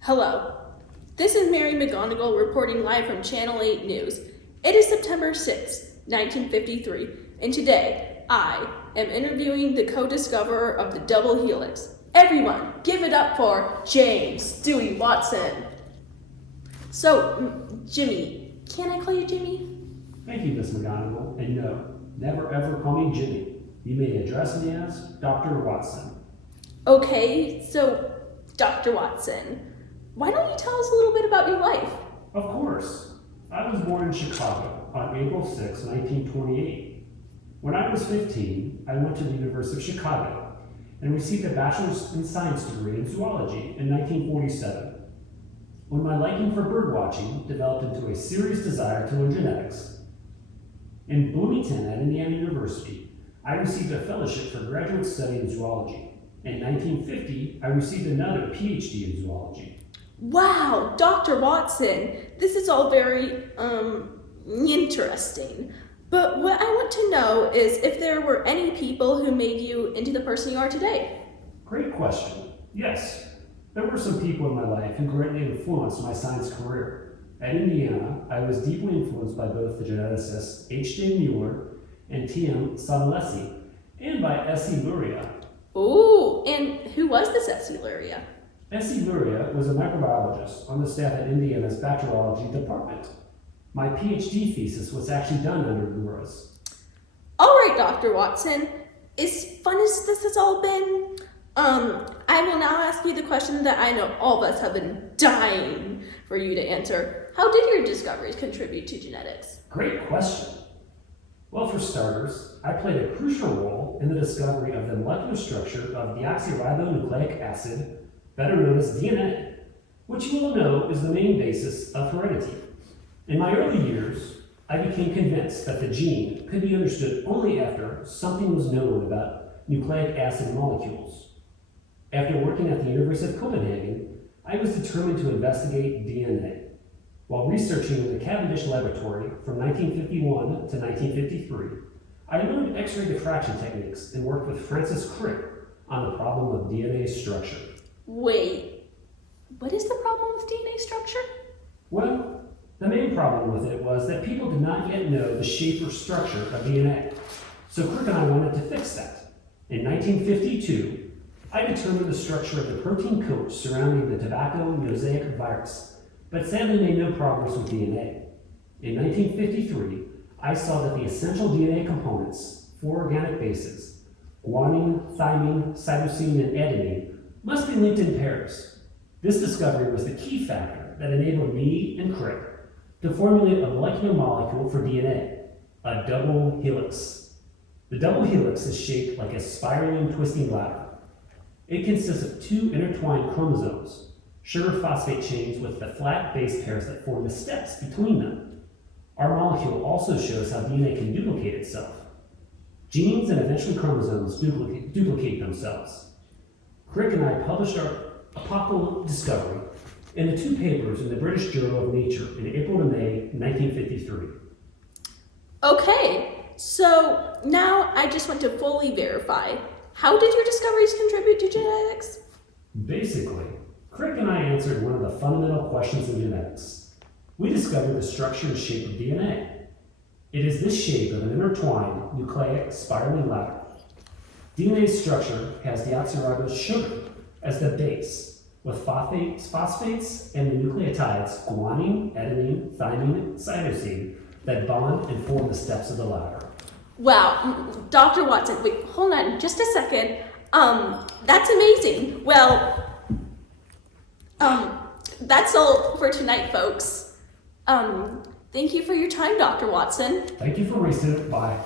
Hello, this is Mary McGonegle reporting live from Channel 8 News. It is September 6, 1953, and today I am interviewing the co-discoverer of the double helix. Everyone, give it up for James Dewey Watson. So, Jimmy, can I call you Jimmy? Thank you, Miss McGonegle, and no, never ever call me Jimmy. You may address me as Dr. Watson. Okay, so Dr. Watson, why don't you tell us a little bit about your life? Of course. I was born in Chicago on April 6, 1928. When I was 15, I went to the University of Chicago and received a bachelor's in science degree in zoology in 1947. When my liking for bird watching developed into a serious desire to learn genetics. In Bloomington at Indiana University, I received a fellowship for graduate study in zoology. In 1950, I received another PhD in zoology. Wow, Dr. Watson, this is all very, interesting. But what I want to know is if there were any people who made you into the person you are today. Great question. Yes, there were some people in my life who greatly influenced my science career. At Indiana, I was deeply influenced by both the geneticists H.J. Mueller and T.M. Sonalesi, and by S.E. Luria. Ooh, and who was this S.E. Luria? S.E. Luria was a microbiologist on the staff at Indiana's bacteriology department. My PhD thesis was actually done under Luria's. All right, Dr. Watson, as fun as this has all been, I will now ask you the question that I know all of us have been dying for you to answer. How did your discoveries contribute to genetics? Great question. Well, for starters, I played a crucial role in the discovery of the molecular structure of deoxyribonucleic acid, better known as DNA, which you will know is the main basis of heredity. In my early years, I became convinced that the gene could be understood only after something was known about nucleic acid molecules. After working at the University of Copenhagen, I was determined to investigate DNA. While researching in the Cavendish Laboratory from 1951 to 1953, I learned X-ray diffraction techniques and worked with Francis Crick on the problem of DNA structure. Wait, what is the problem with DNA structure? Well, the main problem with it was that people did not yet know the shape or structure of DNA. So Crick and I wanted to fix that. In 1952, I determined the structure of the protein coat surrounding the tobacco mosaic virus, but sadly made no progress with DNA. In 1953, I saw that the essential DNA components, 4 organic bases, guanine, thymine, cytosine, and adenine, must be linked in pairs. This discovery was the key factor that enabled me and Crick to formulate a molecular molecule for DNA, a double helix. The double helix is shaped like a spiraling, twisting ladder. It consists of 2 intertwined chromosomes, sugar phosphate chains with the flat base pairs that form the steps between them. Our molecule also shows how DNA can duplicate itself. Genes and eventually chromosomes duplicate themselves. Crick and I published our epochal discovery in the 2 papers in the British Journal of Nature in April to May 1953. Okay, so now I just want to fully verify. How did your discoveries contribute to genetics? Basically, Crick and I answered one of the fundamental questions in genetics. We discovered the structure and shape of DNA. It is this shape of an intertwined nucleic spiraling ladder. DNA's structure has deoxyribose sugar as the base, with phosphates and the nucleotides guanine, adenine, thymine, and cytosine that bond and form the steps of the ladder. Wow, Dr. Watson, wait, hold on just a second. That's amazing. Well, that's all for tonight, folks. Thank you for your time, Dr. Watson. Thank you for wasting it. Bye.